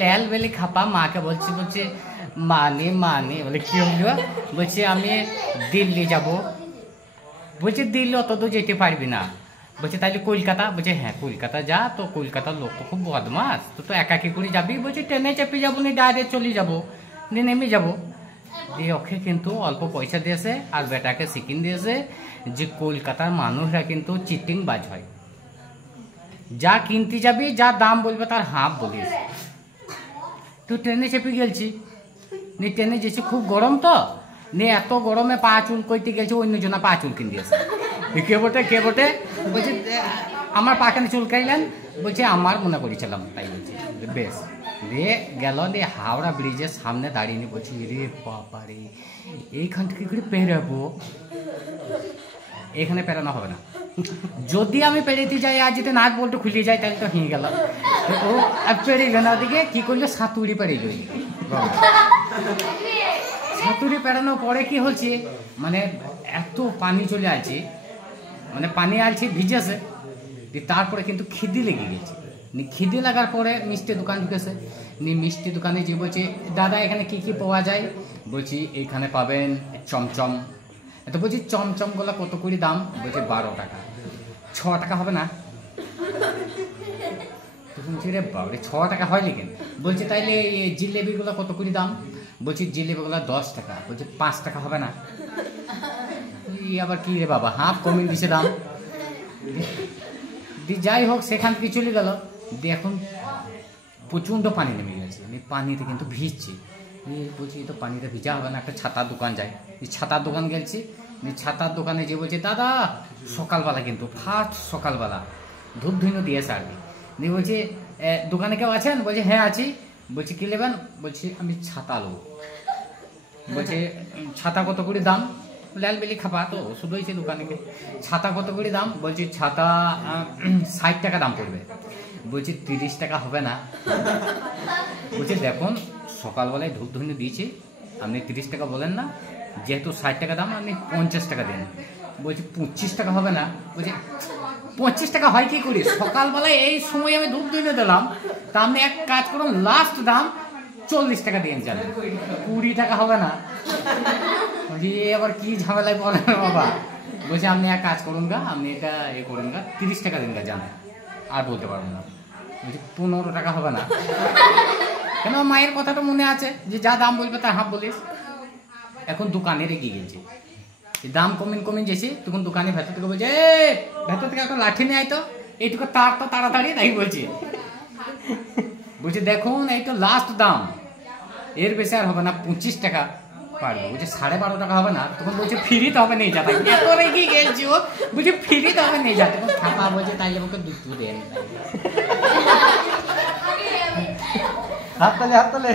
লাল বেলি খাপা মাকে বলছি, বলছে মানে মানে বলে কি হলো, বলছে আমি দিল্লি যাব। বলছে দিল্লি অত তো যেতে পারবি না। বলছে তাইলে কলকাতা, বলছে হ্যাঁ কলকাতা যা, তো কলকাতার লোক তো খুব বদমাস, তো একাকি করে যাবি। বলছে ট্রেনে চেপে যাবো না, ডাইরেক্ট চলে যাবো, নেমে যাবো। দিয়ে ওকে কিন্তু অল্প পয়সা দিয়েছে আর বেটাকে শিখিয়ে দিয়েছে যে কলকাতার মানুষরা কিন্তু চিটিং বাজ হয়। যা কিনতে যাবি, যা দাম বলবে তার হাফ বলিস। তো ট্রেনে চেপে গেছি, নি ট্রেনে যেছি খুব গরম, তো নি এত গরমে পা চুল করতে গেছে, অন্যজনা পা চুল কিনে দিয়েছে। কে বটে বলছে আমার পা কেন চুল কাইলেন, বলছে আমার মনে করেছিলাম তাই। বলছে বেশ, দিয়ে গেল, দিয়ে হাওড়া ব্রিজের সামনে দাঁড়িয়ে নিয়ে বলছি রে বাবা রে, এইখান থেকে করে পেরাবো, এখানে পেরানো হবে না। যদি আমি পেরেতে যাই আর যদি নাক বলতে খুলে যায় তাহলে তো হিঁ গেল। ও পেরে গেল, ওদিকে কি করলো সাঁতুরি পেরে গেল। সাঁতুরি পেরানোর পরে কি হচ্ছে, মানে এত পানি চলে আসছে, মানে পানি আসছে ভিজেছে, তারপরে কিন্তু খিদে লেগে গেছে। খিদে লাগার পরে মিষ্টি দোকান ঢুকেছে, মিষ্টি দোকানে যে বলছে দাদা এখানে কি কি পাওয়া যায়, বলছি এখানে পাবেন চমচম। তো বলছি চমচমগুলো কত করে দাম, বলছে 12 টাকা। 6 টাকা হবে না? তখন বলছি রে বাবরে 6 টাকা হয় লেকিন। বলছে তাইলে জিলেবিগুলো কত করে দাম, বলছি জিলেবিগুলো 10 টাকা। বলছে 5 টাকা হবে না? আবার কি রে বাবা, হাফ কমিয়ে দিছে দাম। যাই হোক সেখান থেকে চলে গেল। এখন প্রচণ্ড পানি নেমে গেছে, পানিতে কিন্তু ভিজছে। বলছি তো পানিতে ভিজা হবে না, একটা ছাতার দোকান যাই। ছাতার দোকান গেছি, ছাতার দোকানে যে বলছে দাদা সকালবেলা, কিন্তু ফার্স্ট সকালবেলা ধূপ ধুনো দিয়েছে আর কি। দিয়ে বলছে দোকানে কেউ আছেন, বলছে হ্যাঁ আছি। বলছি কি নেবেন, বলছি আমি ছাতা নেবো। বলছে ছাতা কত করে দাম, লাল বেলি খাপা তো ওষুধ হয়েছে দোকানে। ছাতা কত করে দাম, বলছি ছাতা 60 টাকা দাম পড়বে। বলছি 30 টাকা হবে না? বলছি দেখুন সকালবেলায় ধূপ ধুনো দিয়েছি, আপনি 30 টাকা বলেন না, যেহেতু 60 টাকা দাম আপনি 50 টাকা দেন। বলছি 25 টাকা হবে না? বলছে 25 টাকা হয় কি করি, সকালবেলায় এই সময় আমি ধূপ ধুনো দিলাম, তা আপনি এক কাজ করুন লাস্ট দাম 40 টাকা দিয়ে যাবেন, 20 টাকা হবে না? বলছি আবার কি ঝামেলায় পড়েন বাবা। বলছে আপনি এক কাজ করুন গা, আপনি এটা করুন গা, 30 টাকা দিন গা, জানেন আর বলতে পারবো না। বলছি 15 টাকা হবে না? কেন মায়ের কথাটা মনে আছে যে যা দাম বলবে তার হাফ বলিস। এখন দোকানে রেগে গেছে, দাম কমিন যেছে, তখন দোকানে ভেতর থেকে বলছে ভেতর থেকে একটা লাঠি নিয়ে আইতো, এইটুকু তার তো তাড়াতাড়ি তাই বলছে। বলছে দেখুন এই তো লাস্ট দাম, এর বেশি আর হবে না, 25 টাকা পারবে। বলছে 12.5 টাকা হবে না? তখন বলছে ফ্রিতে হবে নেই যাতে। এত রেগে গেছি ও, বলছে ফ্রিতে হবে নেই যাতে। খাপা বলছে তাইলে আমাকে দুধ দেন। হাত তালে